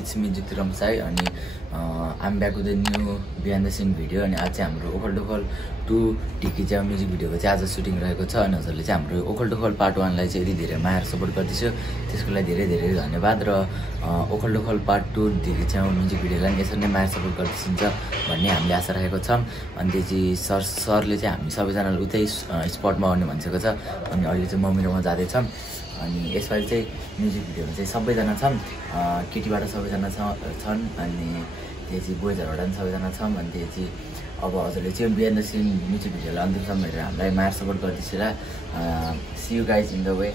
It's me Jitu Ramsai अनि am back with the new behind the scene video. अनि आज चाहिँ हाम्रो ओखल डोखल 2 ढिकी म्युजिक भिडियोको चाहिँ आज सुटिङ रहेको छ। अनि हजुरले चाहिँ हाम्रो ओखल डोखल पार्ट 1 लाई चाहिँ यति धेरै माया सपोर्ट गर्दैछ, त्यसको लागि धेरै धेरै धन्यवाद। र ओखल डोखल पार्ट 2 ढिकी म्युजिक भिडियोलाई यसरी नै माया सपोर्ट गर्दैछ भन्ने हामीले आशा राखेको छौँ। अनि त्यो चाहिँ सरले चाहिँ हामी सबैजनालाई उतै स्पटमा आउने भनिसकेको छ। अनि अहिले चाहिँ मम्मी र म जाँदैछौँ। अनि यसपालि चाहिँ म्युजिक भिडियोमा चाहिँ सबैजना छौँ, केटीबाट सबैजना छन्, अनि त्यो चाहिँ बोइजहरूबाट पनि सबैजना छौँ। अनि त्यो चाहिँ अब हजुरले चाहिँ बिहाइन्ड द सिन म्युजिक भिडियोलाई अन्तिमसम्म हेरेर हामीलाई माया सपोर्ट गर्दैछ र see you guys in the way.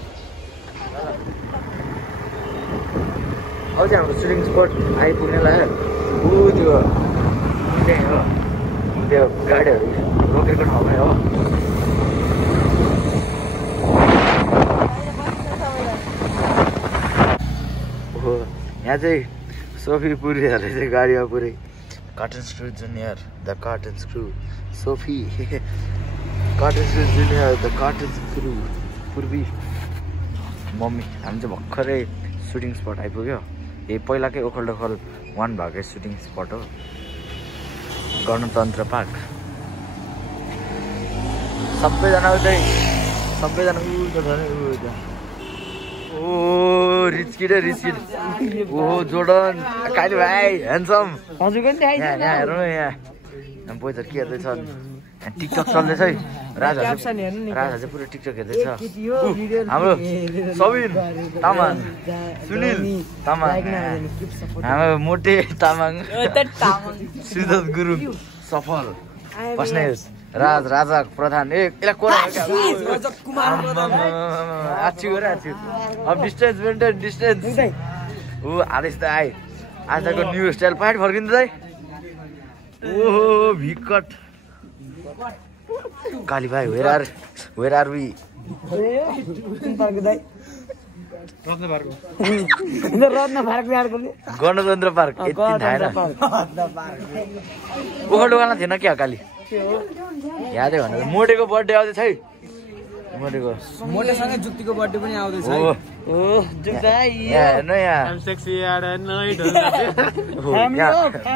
अब चाहिँ हाम्रो सुटिङ स्पट आइपुग्नेलाई त्यो गाडीहरू रोकेको ठाउँमा हो। यहाँ चाहिँ सोफी पुरीहरूले चाहिँ गाडीमा पुरै carton screw junior the carton screw Sophie carton screw junior the carton screw पूर्वी मम्मी। हामी चाहिँ भर्खरै सुटिङ स्पट आइपुग्यो। यही पहिलाकै ओखल डोखल 1 भागै सुटिङ स्पट हो, गणतन्त्र पार्क। सबैजना उतै सबैजना ओ रिचकिड ओ जोर्डन काली भाइ ह्यान्डसम हजुरको नि यहाँ हेर्नु यहाँ बोइजहरू के हेर्दैछन्। टिकटक चल्दैछ है। राजा चाहिँ पुरो टिकटक हेर्दैछ। हाम्रो सबिन तामाङ, सुनिल तामाङ, हाम्रो मोटे तामाङ, सुदत गुरुङ, सफल बस्नेस राजा प्रधान आछु अब डिस्टेन्स मेन्टेन डिस्टेन्स ऊ आदेश त आए। आजको न्यू स्टाइल पार्ट फर्किन्छ है। ओहो भिकट काली भाइ वेयर आर वी गणतन्त्र पार्क यति थाहा ओखल डोकालमा थिएन क्या काली यादै भन्नु। मोटेको बर्थडे आउँदैछ है। मोटेसँगै जुक्तिको बर्थडे पनि आउँदैछ।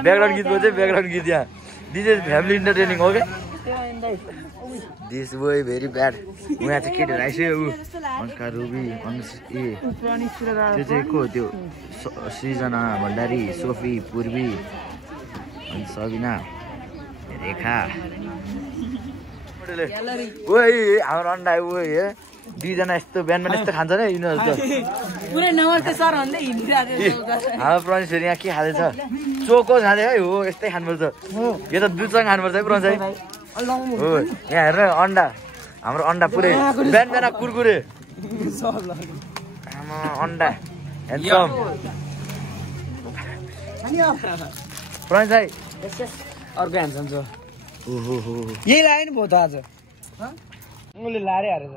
ब्याकग्राउन्ड गीत बज्यो, ब्याकग्राउन्ड गीत यहाँ दिस फ्यामिली इन्टरटेनिङ हो क्या। This boy very bad. यहाँ चाहिँ केटीहरू आइसक्यो। ऊ अनुष्का रुबी त्यो चाहिँ को त्यो सृजना भण्डारी, सोफी पूर्वी अनि सबिना रेखा। ओइ हाम्रो अन्डा दुईजना यस्तो बिहान यस्तो खान्छ नि यिनीहरू त। हाम्रो प्रनिसहरू यहाँ के खाँदैछ? चोको खाँदै है हो, यस्तै खानुपर्छ। यो त दुधसँग खानुपर्छ है प्रनिस है। हो यहाँ हेर्नु अन्डा, हाम्रो अन्डा पुरै बिहान कुरकुरे अन्डा हेर्छौँ प्रनिस है। अर्को ह्यान्डसम छ। ओहो यही लाग्यो नि भयो त आज उसले लारै हारेछ।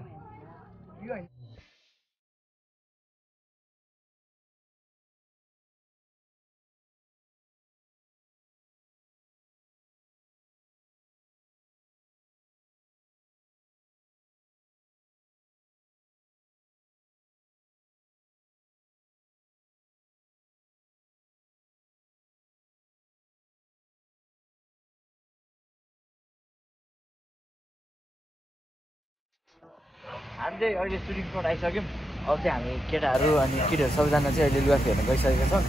हामी चाहिँ अहिले सुटिङ स्पट आइसक्यौँ। अब चाहिँ हामी केटाहरू अनि केटीहरू सबैजना चाहिँ अहिले लुगा फेर्न गइसकेका छन्।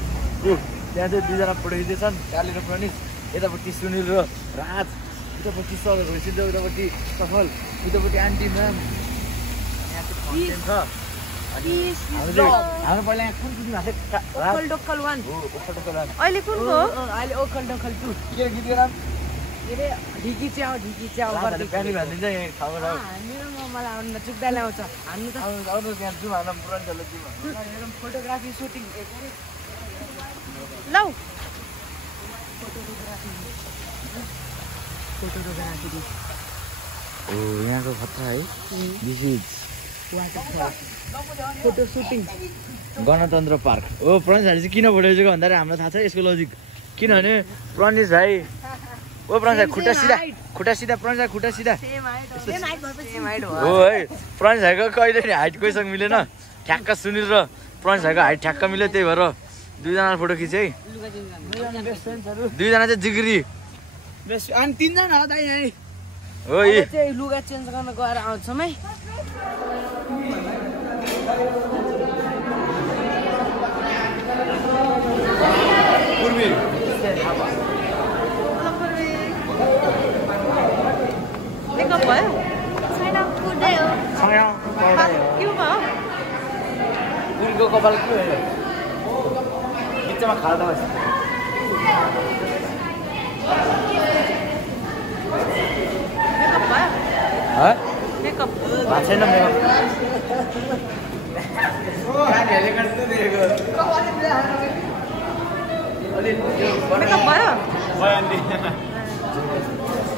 त्यहाँ चाहिँ दुईजना प्रोड्युसर छन्, काली र प्रनिस। यतापट्टि सुनिल र राज, उतापट्टि सर घोषित, उतापट्टि सफल, उतापट्टि आन्टी म्याम। यहाँ चाहिँ फङ्सन छ। अनि हाम्रो पहिला यहाँ कुन गीत भएको थियो? ओखल डोखल 1 हो। ओखल डोखल 1 अहिले कुनको हो? अहिले ओखल डोखल 2 के गीतको नाम? ढिकी च्याउ गर्दै प्यानी भनिदिन्छ यहाँ ठाउँबाट। मलाई आउनु चुक्दा ल्याउँछ हामी त आउनुहोस् यहाँ जाउँ हाल्न पुरानो जाउँ फोटोग्राफी सुटिङ लौ फोटोग्राफी ओ यहाँको खतरा है। दिस इज फोटो सुटिङ गणतन्त्र पार्क हो। प्रनिस भाइले चाहिँ किन फोटो खिचेको भन्दाखेरि हामीलाई थाहा छ यसको लजिक। किनभने प्रनिस भाइ ओ प्रनिस भाइ खुट्टा सिधा प्रनिस भाइ खुट्टा सिधा हो है। प्रनिस भाइको कहिले नि हाइट कोहीसँग मिलेन, ठ्याक्क सुनिल र प्रनिस भाइको हाइट ठ्याक्क मिल्यो, त्यही भएर दुईजना फोटो खिच है दुईजना चाहिँ जिग्री अनि तीनजना हो दाइ ओइ चाहिँ लुगा चेन्ज गर्न गएर आउँछौँ है पूर्वी मेकअप भयो छैन कुर्दै हो के भयो उनको कपाल के भयो बिचमा खाल्दा बस मेकअप भयो मेकअप भएको छैन मेकअप मेकअप भयो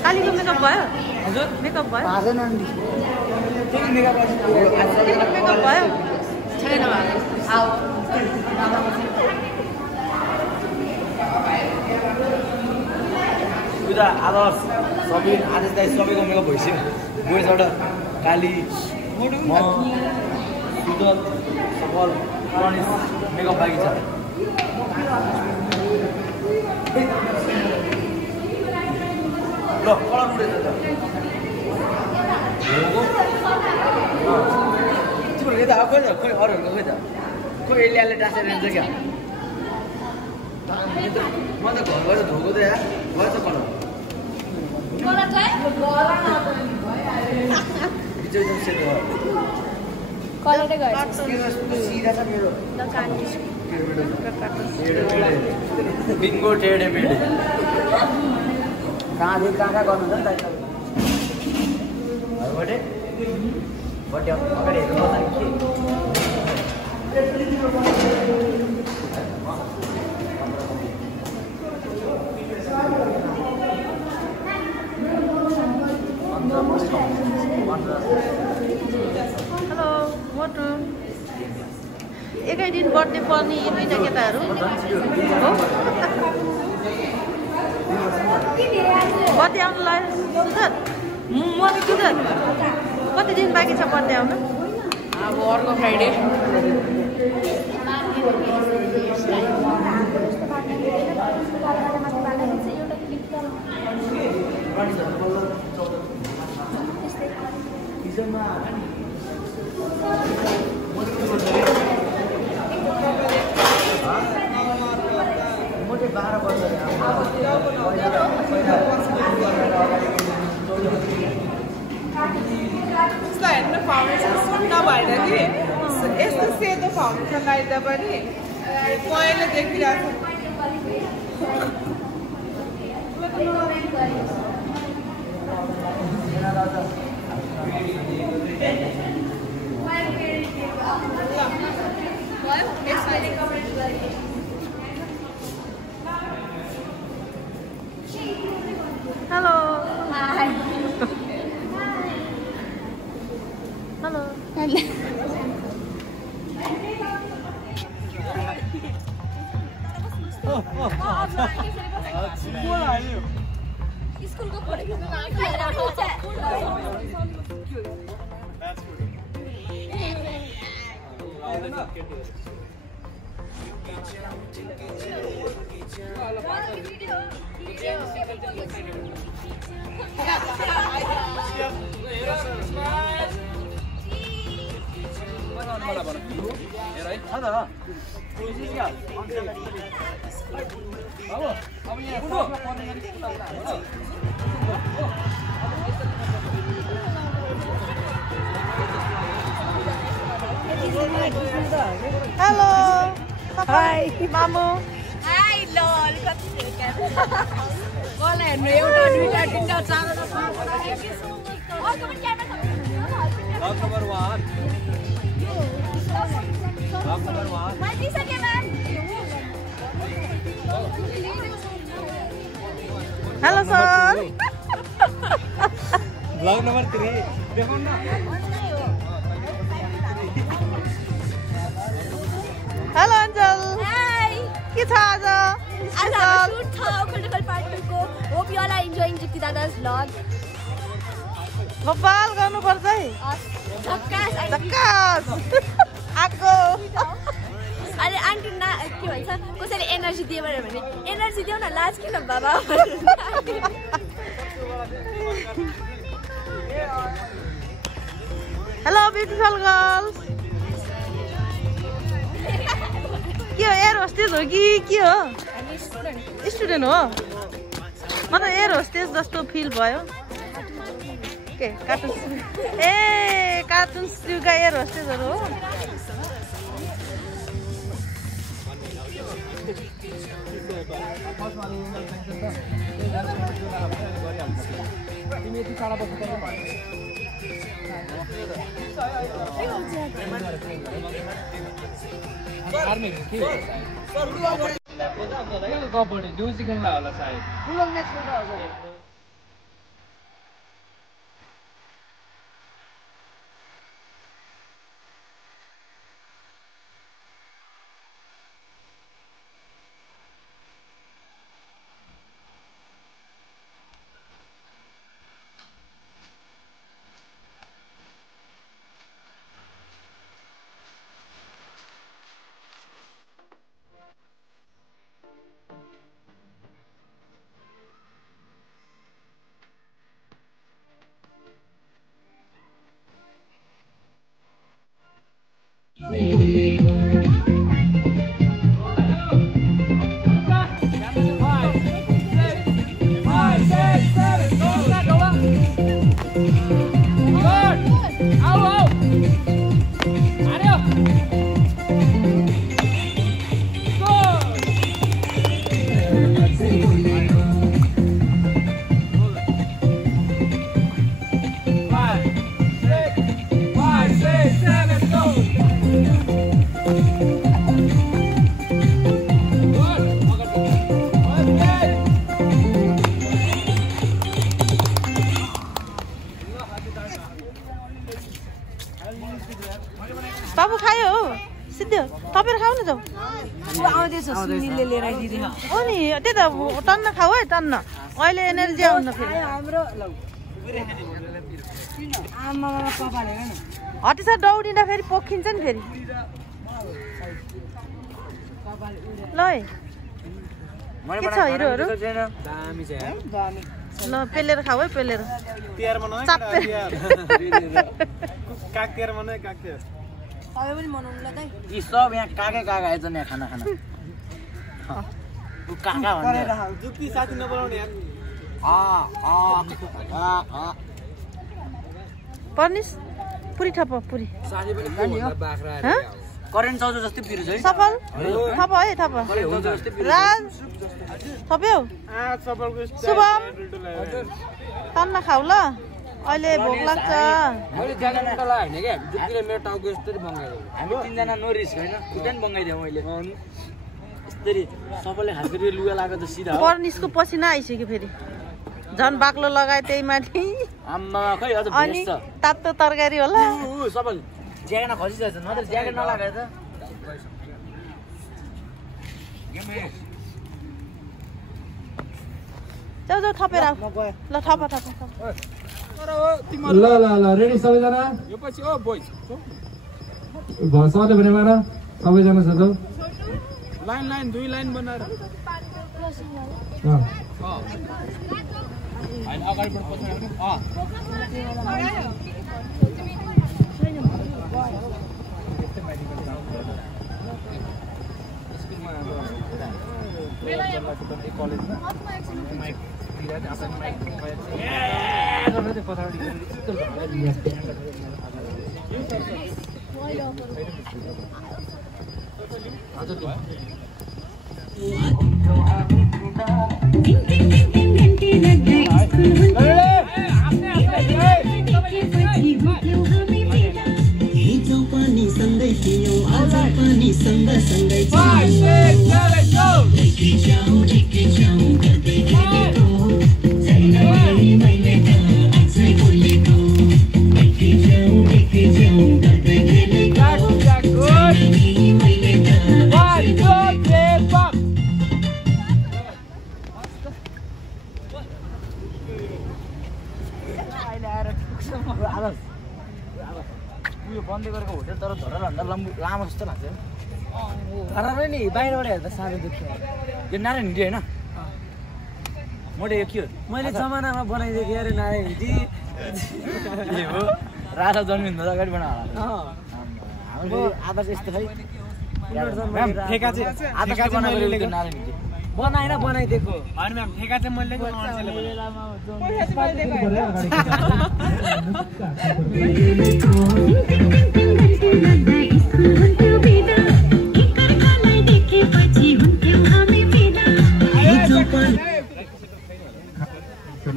कालीको मेकअप भयो हजुर मेकअप भयो मेकअप भयो छैन पूजा आदर्श सबिन आदेश दाइ सबैको मेकअप भइसक्यो गोइसबाट काली म सुदत सफल प्रणेश मेकअप बाँकी छ ल कलर उडेछ त तिमीहरूको त अब खोइ त खोइ अरूहरूको खोइ त खोइ एलियाले टाँसेर लिन्छ क्या म त घर गएर धोएको त यहाँ भयो त कलर कलरै गयो सिधा छ मेरो बिङ्गो टेढे मेढे कहाँदेखि कहाँ गर्नुहुन्छ नि दाइ घरबाटै बड्डे अगाडि हेर्नु हेलो मोटु एकै दिन बर्थडे पर्ने यी दुईटा केटाहरू हो बर्थडे आउनु लाग्यो सुधर म सुधर कति दिन बाँकी छ बर्थडे आउनु अब अर्को फ्राइडे मोटे 12 वर्ष हेर्नु फाउन्डेसन सुट नभएर कि यस्तो सेतो फाउन्डेसन लगाइदिँदा पनि पहेँलो देखिरहेको हेलो हेलो स्कुलको फोटो हेलो हाई मामु हाई लल कति कल हेर्नु एउटा दुईटा तिनटा चारवटा पाँचवटा अर्को पनि क्यामेरा मैले दिइसकेँ ma'am hello sir vlog number 3 देखो ना हेलो अञ्जल हाई के छ आज आज हाम्रो सुट छ ओखलढोकल पार्ट 2 को hope you all are enjoying Jipti दादास भ्लग गोपाल गर्नुपर्छ है झक्कास झक्कास आको अरे आन्टी के भन्छ कसैले एनर्जी दियो भने एनर्जी दिउ न लाज किन बाबा हेलो ब्युटिफुल गर्ल्स के हो एयर होस्टेस हो कि के हो स्टुडेन्ट हो म त एयर होस्टेस जस्तो फिल भयो के कार्टुन ए कार्टुन स्टुका एयर होस्टेसहरू हो न्युजिल्यान्डलाई होला सायद बाबु खायो हो सिद्धि तपाईहरु खाउ न जाऊ आउँदैछ सुनिलले लिएर आइदिदिन हो नि त्यही त टन्न खाऊ है टन्न अहिले एनर्जी आउन फेरि हाम्रो आमा पापाले हेर्न हटिसा दौडिँदा फेरि पोखिन्छ नि फेरि ल है के छ हिरोहरू दामी छ दामी ल पेलेर खाऊ है पेलेर तिहार मनाउ चाप्पे काग तिहार मनाउ काग तिहार सबै पनि मनाउनु ल दाइ यी सब यहाँ काकै काका आएछ नि खाना खाना उ काका भन्ने जुक्ति साथी नबोलाउने यार पर्निस पुरी ठप पुरी साथी पनि खानी हो बाख्रा ह करेन्ट चाउजो जस्तै पिरो छ है सफल थप है थप राज थप्यौ सबलको शुभम टन्न खाऊ ल अहिले भोक लाग्छ मैले ज्याकेट तला हैन के जुक्तिले मेरो टाउको यस्तरी बंगाइदियो हामी तीनजना नो रिस्क हैन उतैन बंगाइदियो मैले यस्तरी सबैले खासगरी लुगा लाग्यो त सिधा हो पर्निसको पसिना आइसक्यो फेरि झन बाक्लो लगाए त्यही माथि आम्मा खै अझ अनि भेस्ट छ तातो तरकारी होला सबल ज्याकेट खसिरहेछ नत्र ज्याकेट नलागेर त जाऊ जाऊ थपेर आऊ ल थप थप ल ल ल रेडी सबैजना यो पछि ओ बोइज सधैँ भने मार सबैजना छ जाऊ लाइन लाइन दुई लाइन बनाएर हैन अगाडिबाट पछाडि कलेजमा उयो बन्दै गरेको होटेल तर धरभन्दा लामो जस्तो लाग्छ तर नि बाहिरबाट हेर्दा साह्रो दुख्छ यो नारायण हिँड्यो होइन मोटे यो के हो मैले जमानामा बनाइदिएको अरे नारायण हिँडी हो राजा जन्मिनु अगाडि बनाएको हाम्रो आधा चाहिँ यस्तो खै ठेका चाहिँ आधा बनाइदिएको नारायण हिँडी बनाएर बनाइदिएको होइन म्याम ठेका चाहिँ मैले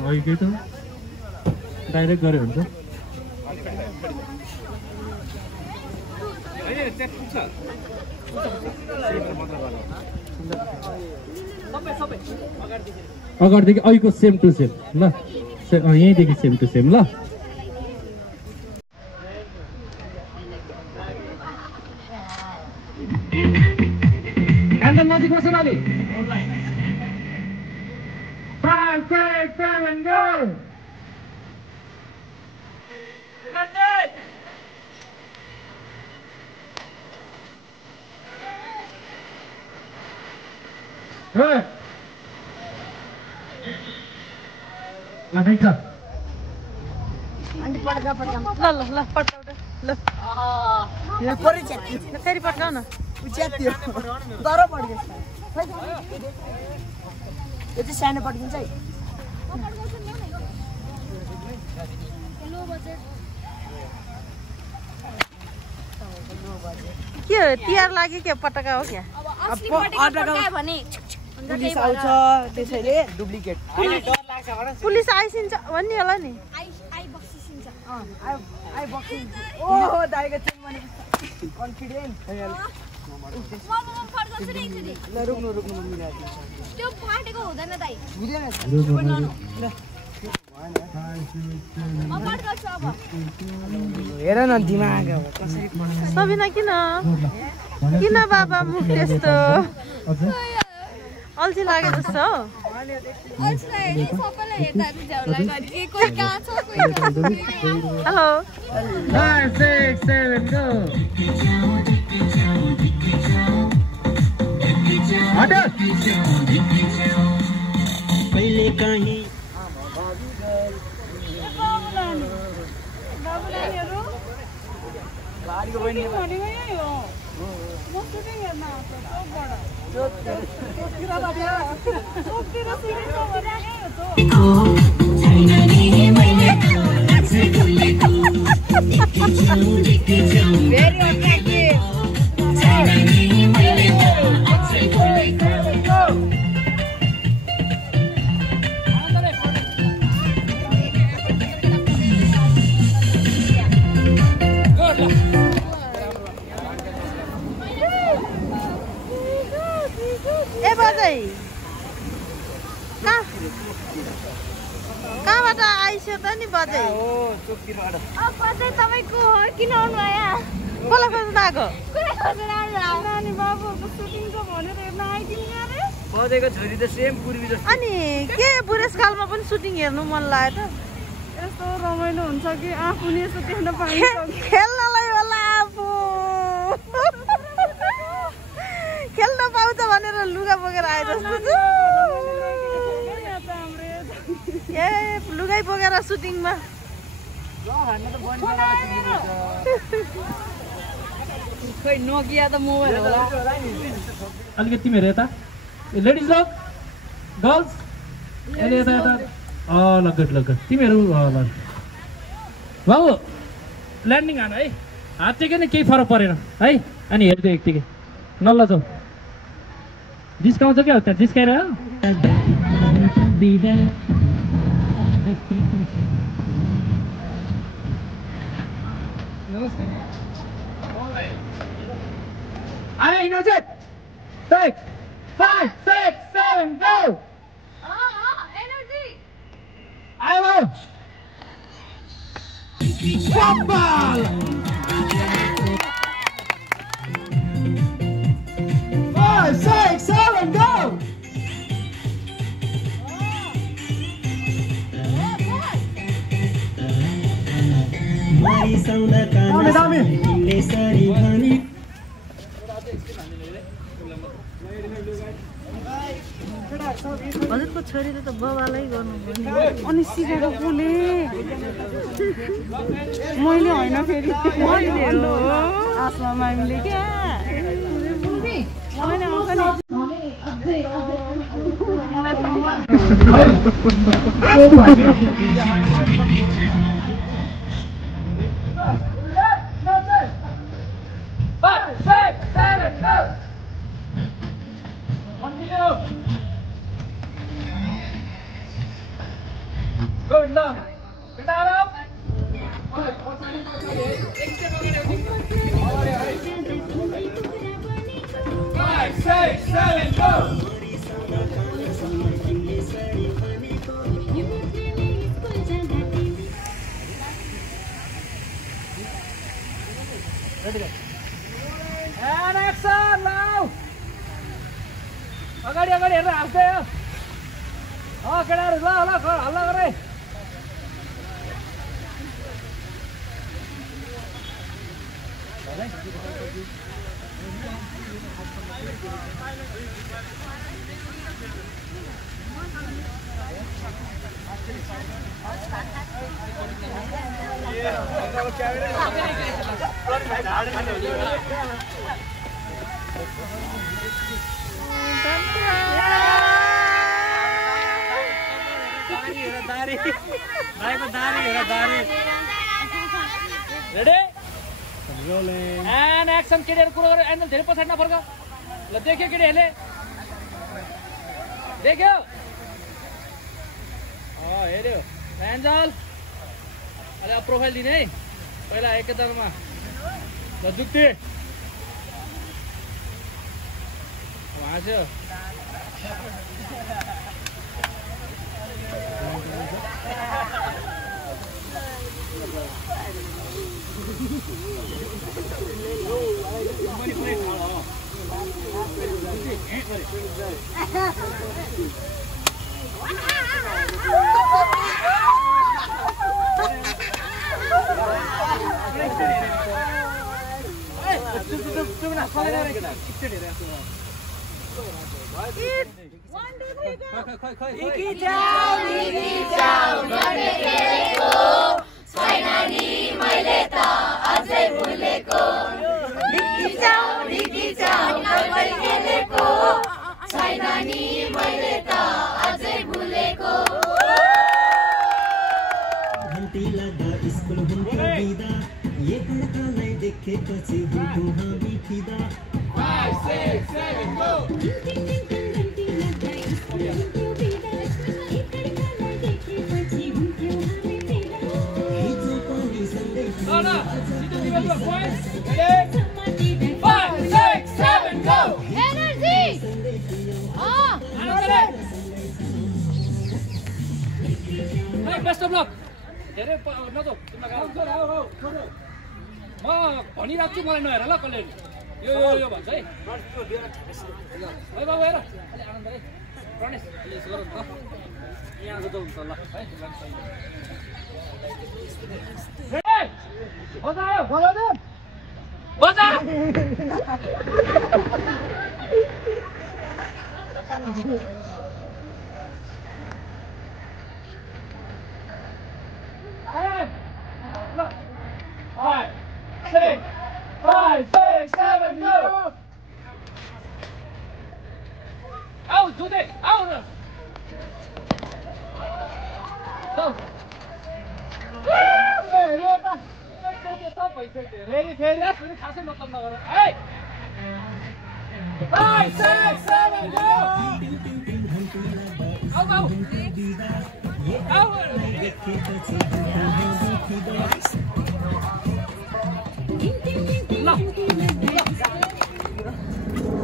अघि त डाइरेक्ट गरे हुन्छ अगाडिदेखि अहिलेको सेम टु सेम ल यहीँदेखि सेम टु सेम ल नजिक बस्नु अलि 5, 6, 7, go! Good. Anita. ल ल ल पट्काउ ल यहाँ परि च्याति फेरि पट्काउ न च्यातियो तर पड्केछ यो चाहिँ सानो पड्किन्छ है के हो तिहार लाग्यो के पटका हो क्या पुलिस आउँछ त्यसैले डुप्लिकेट पुलिस आइसिन्छ भन्ने होला नि ओहो दाइको चाहिँ भने कन्फिडेन्ट ल रुक्नु त्यो फाटेको हुँदैन दाइ हुँदैन हेर न दिमाग कसरी सबिना किन बाबा मुख त्यस्तो अल्छी लागे जस्तो हो हेलो 5, 6, 7, go! पहिले कहीं गाडीको बहिनी कहाँबाट आइसक्यो त नि बजै तपाईँको किन आउनु आयो कसलाई खोज्नु आएको नानी बाबुको सुटिङको भनेर हेर्न आइदिनु अरे बजेको छोरी त सेम पूर्वी जस्तो अनि के बुढेसकालमा पनि सुटिङ हेर्नु मन लाग्यो त यस्तो रमाइलो हुन्छ कि आफू नि यसो देख्न पाइन्छ खेल्नलाई होला आफू खेल्न पाउँछ भनेर लुगा बोकेर आए जस्तो ए लुगाई बोकेर सुटिङमा खै नोकिया त मोबाइल होला अलिकति तिमीहरू यता लेडिज लोग गर्ल्स यता यता यता ल गुड तिमीहरू ल बाबु ल्यान्डिङ हान है हात टेक्यो नि केही फरक परेन है अनि हेर्दै एकतिकै नल्ला जाऊ जिस्काउँछ क्या हो त्यहाँ जिस्काएर I know it. 6, 5, 6, 7, go. energy I will. Football. 5, 6, 7, go. मारी सौदा कान ले सरी भनी हजुरको छोरीले त बाबालाई गर्नु अनि सिकाएको कसले मैले होइन फेरि आसमा मामीले क्या अगाडि अगाडि हेरेर हाँस्दै केटाहरू ल ल हल्ला गरे रेडी एन्ड एक्सन केटीहरू कुरो गरेर एन्डल धेरै पछाडि नफर्क ल देख्यो केटीहरूले देख्यो हेऱ्यो एन्जल अहिले अब प्रोफाइल दिने है पहिला एकैतालमा ल जुक्ति हाँस्यो घन्टी लगा स्कुल हुन्थ्यो बिदा एक अर्कालाई देखेपछि हुन्थ्यो हामी फिदा 5 6 7 go बेस्ट अफ लक धेरै नजाऊ तिमीलाई गाह्रो म भनिरहेको छु मलाई नहेर ल कसले यो भन्छ है बाबु हेर अलि आनन्द है गणेश यसो गर न त यहाँको त हुन्छ ल है बजायो बजा Look. 5, 6, 7, go! Out, do it! Out! Go! Ready, Hey! 5, 6, 7, go! Out, out!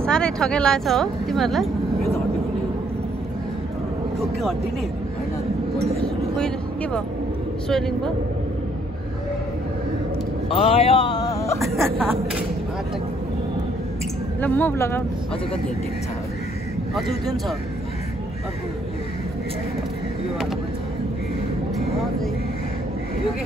साह्रै ठगे लागेछ हो तिमीहरूलाई के भयो स्वेलिङ भयो ल मुभ लगाउनु अझ कति हेक्टिक छ अझ उयो पनि छ अर्को यो के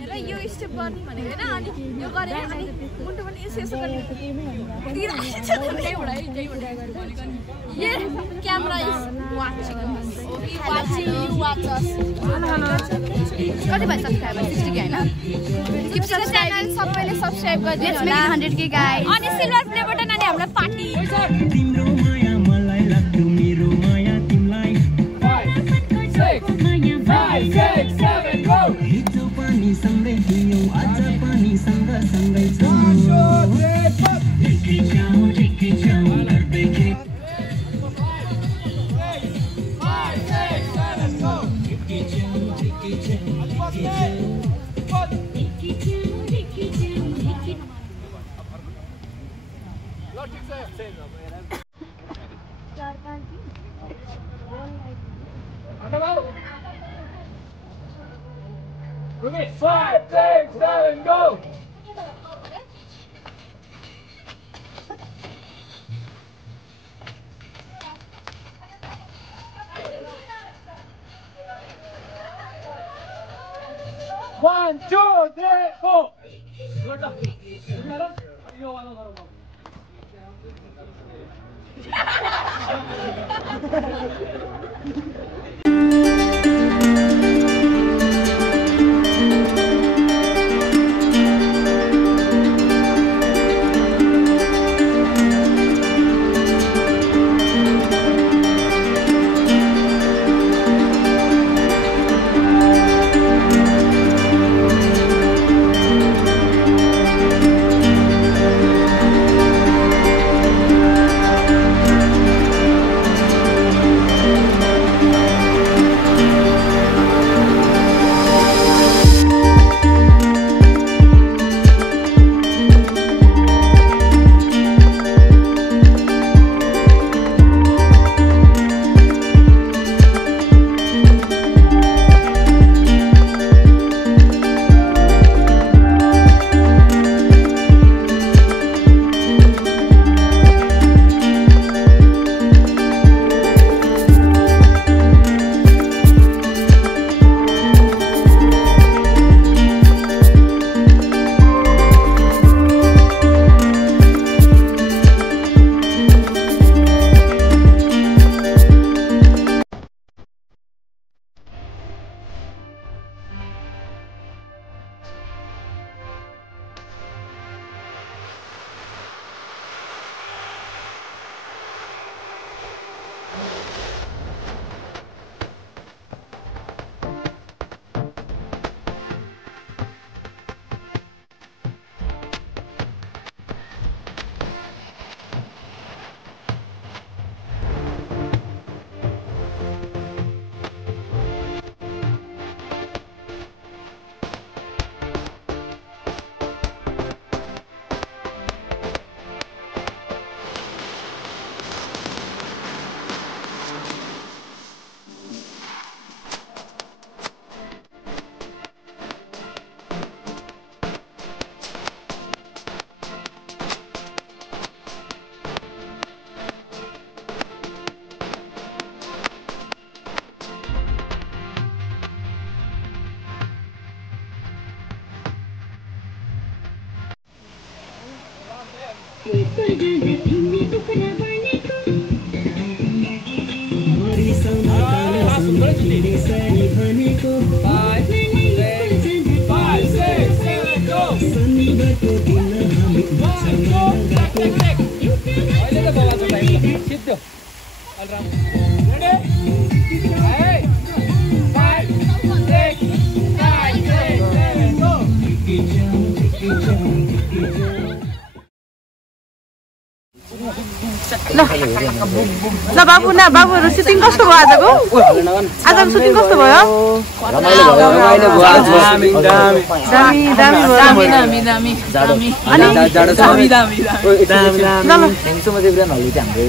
हेर यो स्टेप गर्ने भनेको हैन अनि यो गरे अनि मुन्टो पनि यसो यसो गर्ने ये क्यामेरा इज वाचिङ कति भन्छ सब्स्क्राइबर 60 के हैन किप च्यानल सबैले सब्स्क्राइब गरिदिनु होला 100 के गाइस अनि सिल्भर प्ले बटन अनि हाम्रो पार्टी तिम्रो माया मलाई लाग्यो मेरो माया तिमीलाई 5 6 7 go हिजो पानी सँगै थियौ आज पानी सँगै छौ टिकी जाऊ गर्दै के 5 6 7 go टिकी जाऊ Okay, 5 6 7 go 1 2 3 4 Good luck. You want ल बाबु न बाबुहरू सुटिङ कस्तो भयो आजको सुटिङ कस्तो भयो हाम्रो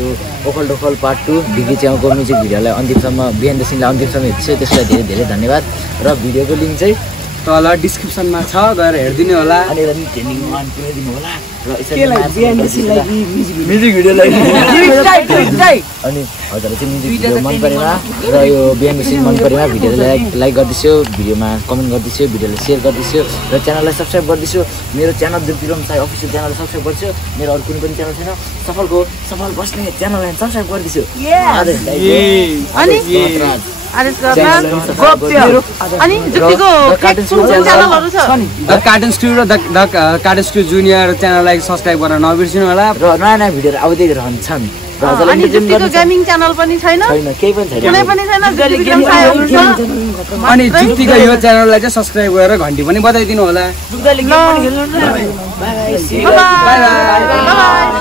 ओखलडोखल पार्ट 2 डिगी च्याउको म्युजिक भिडियोलाई अन्तिमसम्म बिहान द सिनलाई अन्तिमसम्म हेर्छु त्यसलाई धेरै धेरै धन्यवाद र भिडियोको लिङ्क चाहिँ तल डिस्क्रिप्सनमा छ गएर हेर्दिनु होला अनि ट्रेनिङ मान पुर्याइदिनु होला र म्युजिक भिडियोलाई अनि हजुरलाई चाहिँ म्युजिक भिडियो मन परेमा र यो बिहान द सिन मन परेमा भिडियोलाई लाइक गरिदिन्छु भिडियोमा कमेन्ट गरिदिन्छु भिडियोलाई सेयर गरिदिन्छु र च्यानललाई सब्सक्राइब गरिदिन्छु मेरो च्यानल जुन साई अफिसियल च्यानललाई सब्सक्राइब गर्छु मेरो अरू कुनै पनि च्यानल छैन सफल बस्ने च्यानललाई सब्सक्राइब गरिदिन्छु अनि जुक्तिको च्यानलहरु छ द कार्टुन स्टुडियो र द कार्टुन स्टुडियो जुनियर च्यानललाई सब्स्क्राइब गर्न नबिर्सिनु होला र नयाँ नयाँ भिडियोहरू आउँदै रहन्छन् अनि जुक्तिको गेमिङ च्यानल पनि छैन केही पनि छैन कुनै पनि छैन विक्रम साई हुनुहुन्छ अनि जुक्तिको यो च्यानललाई चाहिँ सब्स्क्राइब गरेर घन्टी पनि बजाइदिनु होला बाइ बाइ